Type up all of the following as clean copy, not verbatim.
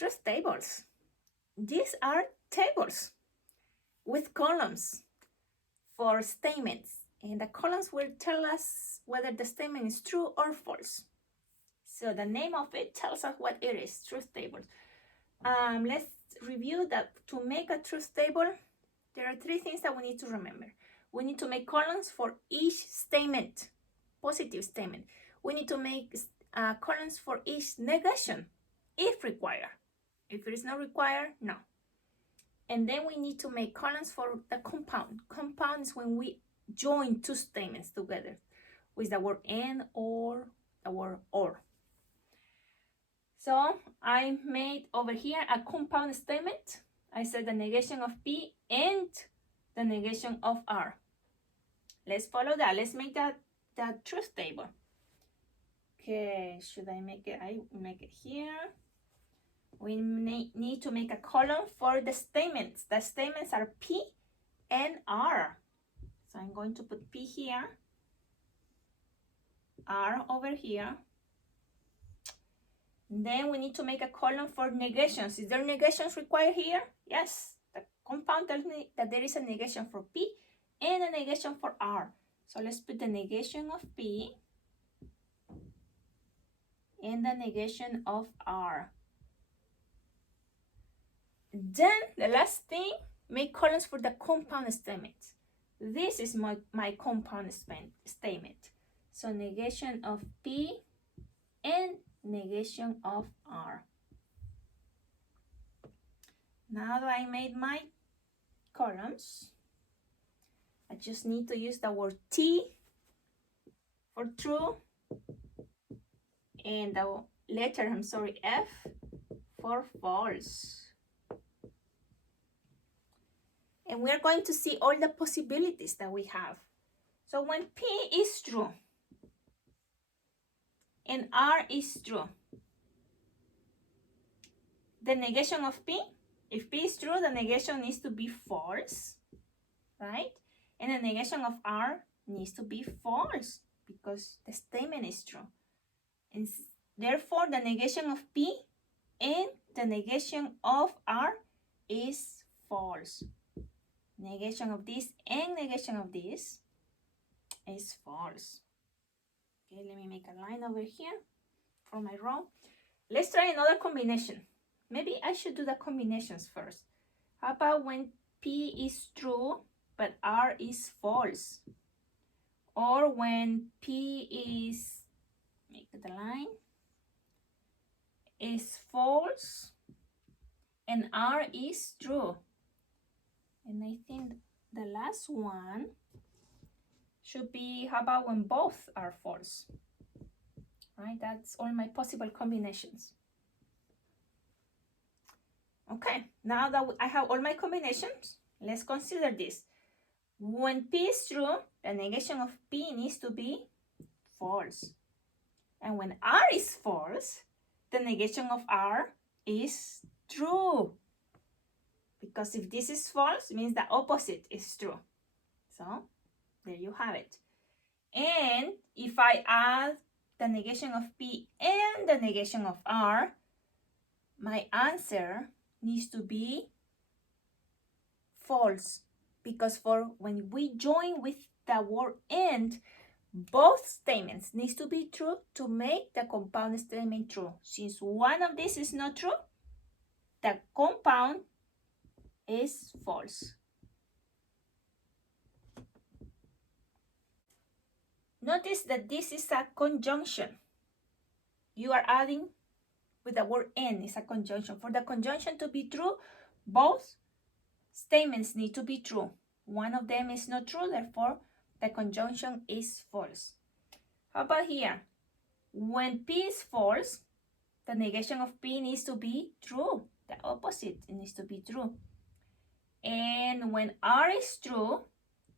truth tables. These are tables with columns for statements, and the columns will tell us whether the statement is true or false. So the name of it tells us what it is, truth table. Let's review that. To make a truth table, there are three things that we need to remember. We need to make columns for each statement, positive statement. We need to make columns for each negation, if required. If it is not required, no. And then we need to make columns for the compound. Compound is when we join two statements together with the word and or the word or. So I made over here a compound statement. I said the negation of P and the negation of R. Let's follow that. Let's make that truth table. Okay, should I make it? I make it here. We need to make a column for the statements. The statements are P and R. So I'm going to put P here, R over here. Then we need to make a column for negations. Is there negations required here? Yes. The compound tells me that there is a negation for P and a negation for R. So let's put the negation of P and the negation of R. Then the last thing, make columns for the compound statement. This is my compound statement. So negation of P and negation of R. Now that I made my columns, I just need to use the word T for true and the letter, F for false. And we're going to see all the possibilities that we have. So when P is true and R is true, the negation of P, if P is true, the negation needs to be false, right? And the negation of R needs to be false because the statement is true. And therefore, the negation of P and the negation of R is false. Negation of this and negation of this is false. Okay, let me make a line over here for my row. Let's try another combination. Maybe I should do the combinations first. How about when P is true but R is false? Or when P is, make the line, is false and R is true. And I think the last one should be, how about when both are false? Right, that's all my possible combinations. Okay, now that I have all my combinations, let's consider this. When P is true, the negation of P needs to be false. And when R is false, the negation of R is true. Because if this is false, it means the opposite is true. So, there you have it. And if I add the negation of P and the negation of R, my answer needs to be false. Because for when we join with the word and, both statements needs to be true to make the compound statement true. Since one of these is not true, the compound is false. Notice that this is a conjunction. You are adding with the word and, is a conjunction. For the conjunction to be true, both statements need to be true. One of them is not true, therefore the conjunction is false. How about here? When P is false, the negation of P needs to be true. The opposite needs to be true. And when R is true,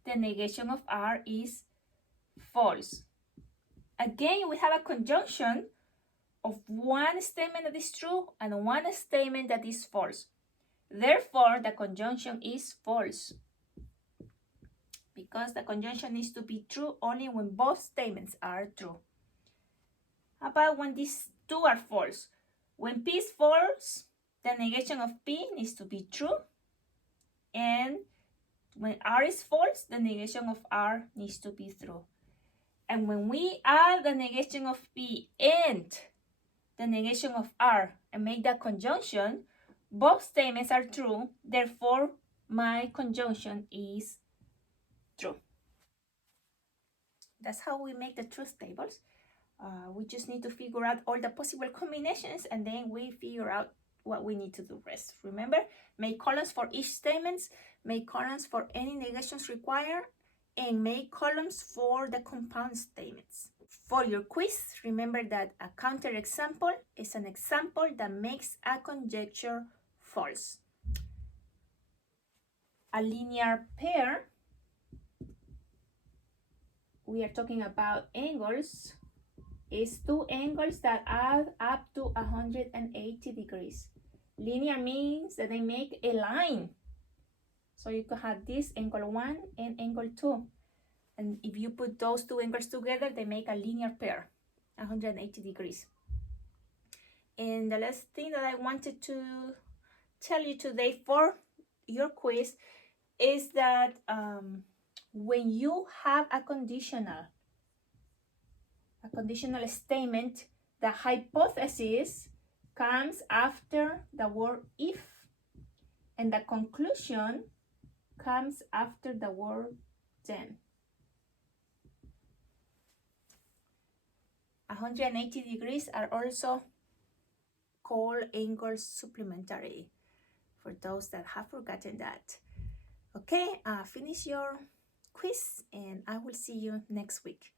the negation of R is false. Again, we have a conjunction of one statement that is true and one statement that is false. Therefore, the conjunction is false. Because the conjunction needs to be true only when both statements are true. How about when these two are false? When P is false, the negation of P needs to be true. And when R is false, the negation of R needs to be true. And when we add the negation of P and the negation of R and make that conjunction, both statements are true. Therefore, my conjunction is true. That's how we make the truth tables. We just need to figure out all the possible combinations, and then we figure out what we need to do rest. Remember, make columns for each statement, make columns for any negations required, and make columns for the compound statements. For your quiz, remember that a counterexample is an example that makes a conjecture false. A linear pair, we are talking about angles, is two angles that add up to 180 degrees. Linear means that they make a line. So you could have this angle 1 and angle 2. And if you put those two angles together, they make a linear pair, 180 degrees. And the last thing that I wanted to tell you today for your quiz is that when you have a conditional statement, the hypothesis comes after the word if, and the conclusion comes after the word then. 180 degrees are also called angles supplementary, for those that have forgotten that. Okay, finish your quiz and I will see you next week.